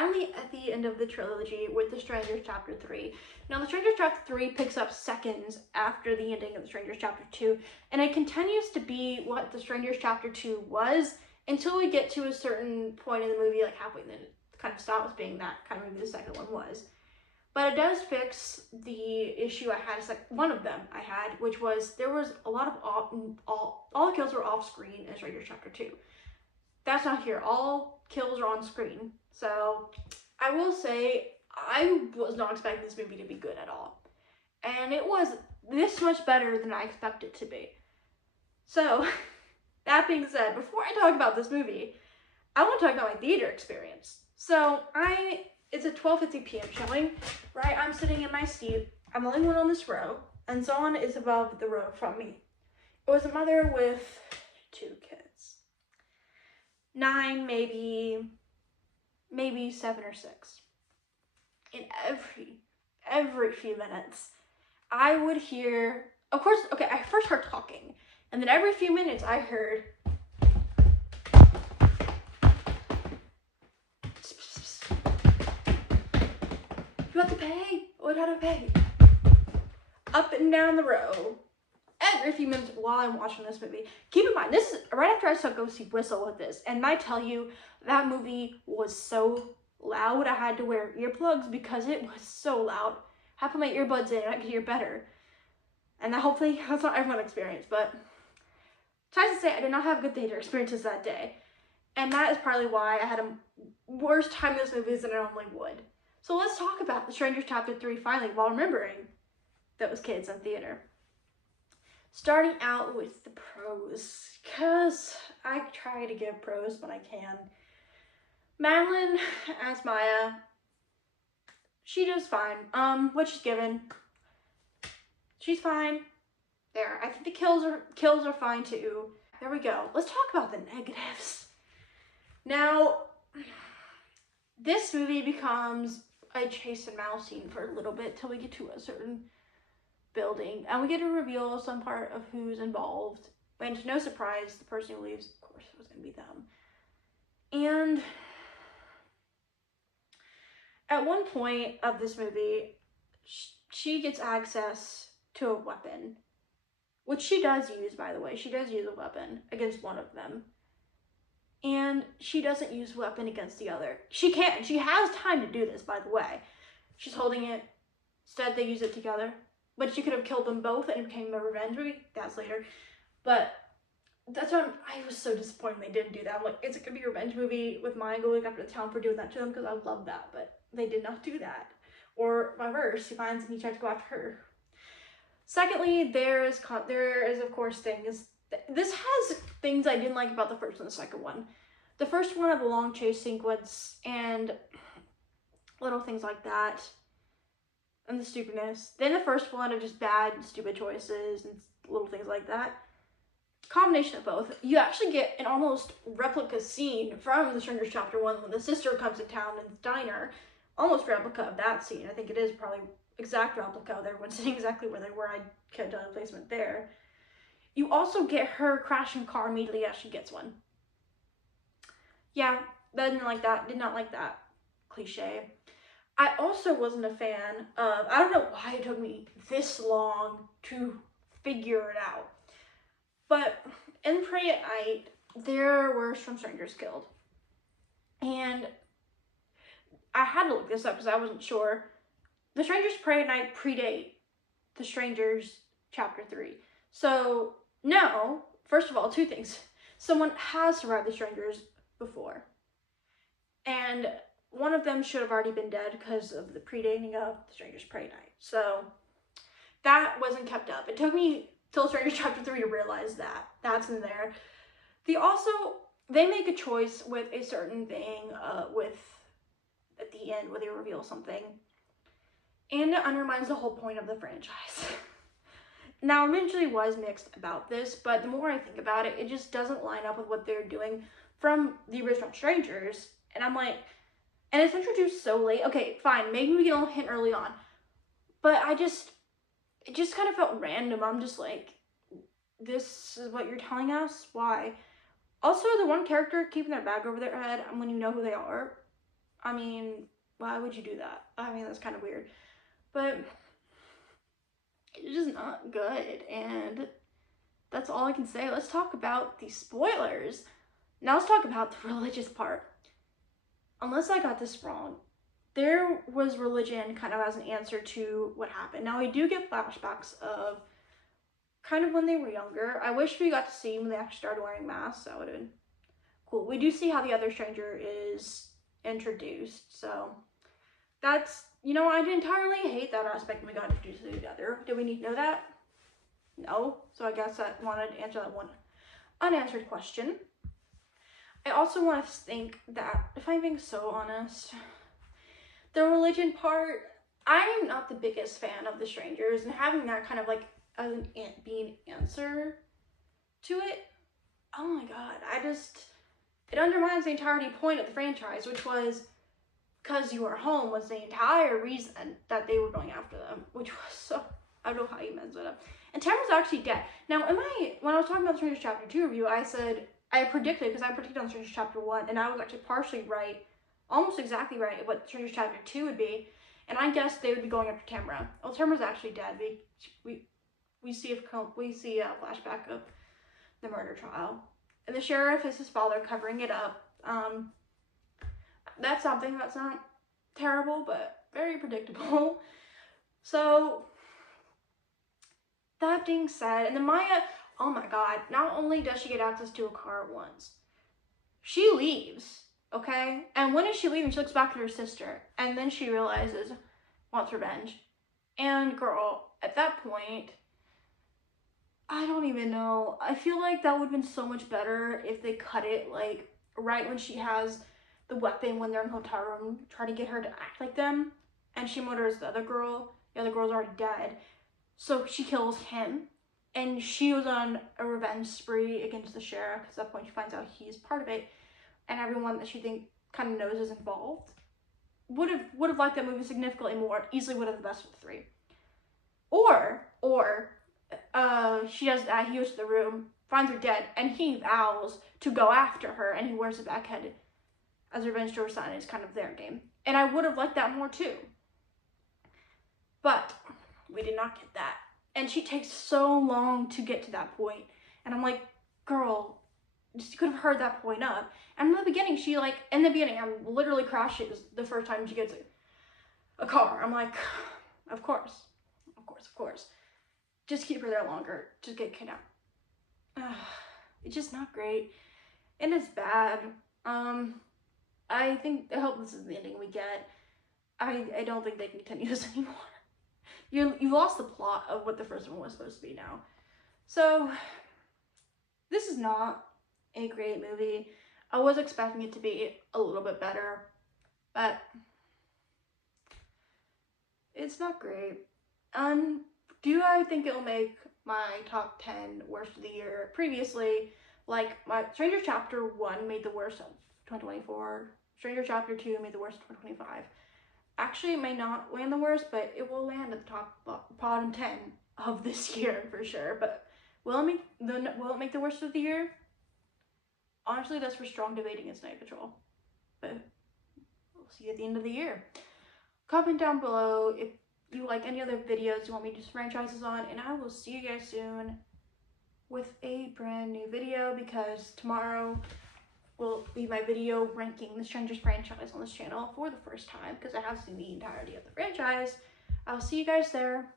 finally at the end of the trilogy with The Strangers Chapter 3. Now, The Strangers Chapter 3 picks up seconds after the ending of The Strangers Chapter 2, and it continues to be what The Strangers Chapter 2 was until we get to a certain point in the movie, like halfway, then it kind of stops being that kind of movie the second one was. But it does fix the issue I had. It's like one of them I had, which was there was a lot of all the kills were off screen in Strangers Chapter 2. That's not here. All kills are on screen. So I will say I was not expecting this movie to be good at all. And it was this much better than I expected it to be. So that being said, before I talk about this movie, I want to talk about my theater experience. So it's a 12:50 p.m. showing, right? I'm sitting in my seat. I'm the only one on this row, and someone is above the row from me. It was a mother with 2 kids. 9, maybe 7 or 6. In every few minutes, I would hear, of course, okay, I first heard talking, and then every few minutes I heard, you have to pay, what how to pay? Up and down the row, every few minutes while I'm watching this movie. Keep in mind, this is right after I saw Go See Whistle with this, and I tell you, that movie was so loud, I had to wear earplugs because it was so loud. I had to put my earbuds in and I could hear better. And that hopefully, that's not everyone's experience, but suffice to say, I did not have good theater experiences that day. And that is partly why I had a worse time in this movie than I normally would. So let's talk about The Strangers Chapter 3 finally, while remembering those kids in theater. Starting out with the pros, because I try to give pros when I can. Madeline as Maya, she does fine. What she's given, she's fine. There, I think the kills are fine too. There we go. Let's talk about the negatives. Now, this movie becomes a chase and mouse scene for a little bit till we get to a certain building, and we get to reveal some part of who's involved. And to no surprise, the person who leaves, of course, was going to be them. And at one point of this movie, she gets access to a weapon, which she does use, by the way. She does use a weapon against one of them. And she doesn't use a weapon against the other. She can't. She has time to do this, by the way. She's holding it. Instead, they use it together. But she could have killed them both and it became a revenge movie. That's later. But that's what I was so disappointed they didn't do that. I'm like, it's going to be a revenge movie with Maya going after the town for doing that to them, because I love that. But they did not do that. Or reverse, he finds and he tries to go after her. Secondly, there is of course things. This has things I didn't like about the first and the second one. The first one had a long chase sequence and little things like that. And the stupidness. Then the first one of just bad and stupid choices and little things like that. Combination of both. You actually get an almost replica scene from The Strangers Chapter 1 when the sister comes to town in the diner. Almost replica of that scene. I think it is probably exact replica of everyone sitting exactly where they were. I could have done a placement there. You also get her crashing car immediately as she gets one. Yeah, I didn't like that. Did not like that cliche. I also wasn't a fan of, I don't know why it took me this long to figure it out, but in Pray at Night, there were some strangers killed. And I had to look this up because I wasn't sure. The Strangers Pray at Night predate The Strangers Chapter 3. So, no, first of all, 2 things. Someone has survived the strangers before. And one of them should have already been dead because of the predating of The Strangers Pray at Night. So, that wasn't kept up. It took me till Strangers Chapter 3 to realize that. That's in there. They make a choice with a certain thing at the end where they reveal something. And it undermines the whole point of the franchise. Now, I eventually was mixed about this, but the more I think about it, it just doesn't line up with what they're doing from the original Strangers. And I'm like, and it's introduced so late. Okay, fine, maybe we get a little hint early on. But it just kind of felt random. I'm just like, this is what you're telling us? Why? Also, the one character keeping their bag over their head when you know who they are. I mean, why would you do that? I mean, that's kind of weird. But it's just not good, and that's all I can say. Let's talk about the spoilers. Now let's talk about the religious part. Unless I got this wrong, there was religion kind of as an answer to what happened. Now we do get flashbacks of kind of when they were younger. I wish we got to see when they actually started wearing masks. That would have been cool. We do see how the other stranger is introduced, so that's, you know, I didn't entirely hate that aspect when we got introduced to the other. Did we need to know that? No. So I guess I wanted to answer that one unanswered question. I also want to think that, if I'm being so honest, the religion part, I'm not the biggest fan of the strangers, and having that kind of like as an being answer to it, oh my god, it undermines the entirety point of the franchise, which was because you were home was the entire reason that they were going after them, which was so, I don't know how you mess it up. And Tamara's actually dead. Now, when I was talking about the Strangers Chapter 2 review, I said, I predicted, because I predicted on Strangers Chapter 1, and I was actually partially right, almost exactly right, what Strangers Chapter 2 would be, and I guessed they would be going after Tamara. Well, Tamara's actually dead. We see a flashback of the murder trial, and the sheriff is his father covering it up. That's something that's not terrible, but very predictable. So, that being said, and then Maya, oh my god, not only does she get access to a car once, she leaves, okay? And when is she leaving? She looks back at her sister, and then she realizes, wants revenge. And girl, at that point, I don't even know. I feel like that would have been so much better if they cut it, like, right when she has the weapon when they're in the hotel room, try to get her to act like them, and she murders the other girl. The other girl's already dead. So she kills him, and she was on a revenge spree against the sheriff, because at that point she finds out he's part of it, and everyone that she think kind of knows is involved. Would have liked that movie significantly more. Easily would have the best of the three. Or she does that. He goes to the room, finds her dead, and he vows to go after her, and he wears a back head as revenge to her son. It's kind of their game, and I would have liked that more too. But we did not get that, and she takes so long to get to that point, and I'm like, girl, you could have heard that point up. And in the beginning, I'm literally crashes the first time she gets a car. I'm like, of course. Just keep her there longer. Just get kidnapped. It's just not great, and it's bad. I hope this is the ending we get. I don't think they can continue this anymore. You lost the plot of what the first one was supposed to be now. So this is not a great movie. I was expecting it to be a little bit better, but it's not great. Do I think it'll make my top 10 worst of the year? Previously, like, my Stranger Chapter 1 made the worst of 2024. Stranger Chapter 2 made the worst of 2025. Actually, it may not land the worst, but it will land at the bottom 10 of this year for sure. But will it make the worst of the year? Honestly, that's for strong debate against Night Patrol. But we'll see at the end of the year. Comment down below if you like any other videos you want me to do franchises on, and I will see you guys soon with a brand new video, because tomorrow will be my video ranking the Strangers franchise on this channel for the first time, because I have seen the entirety of the franchise. I'll see you guys there.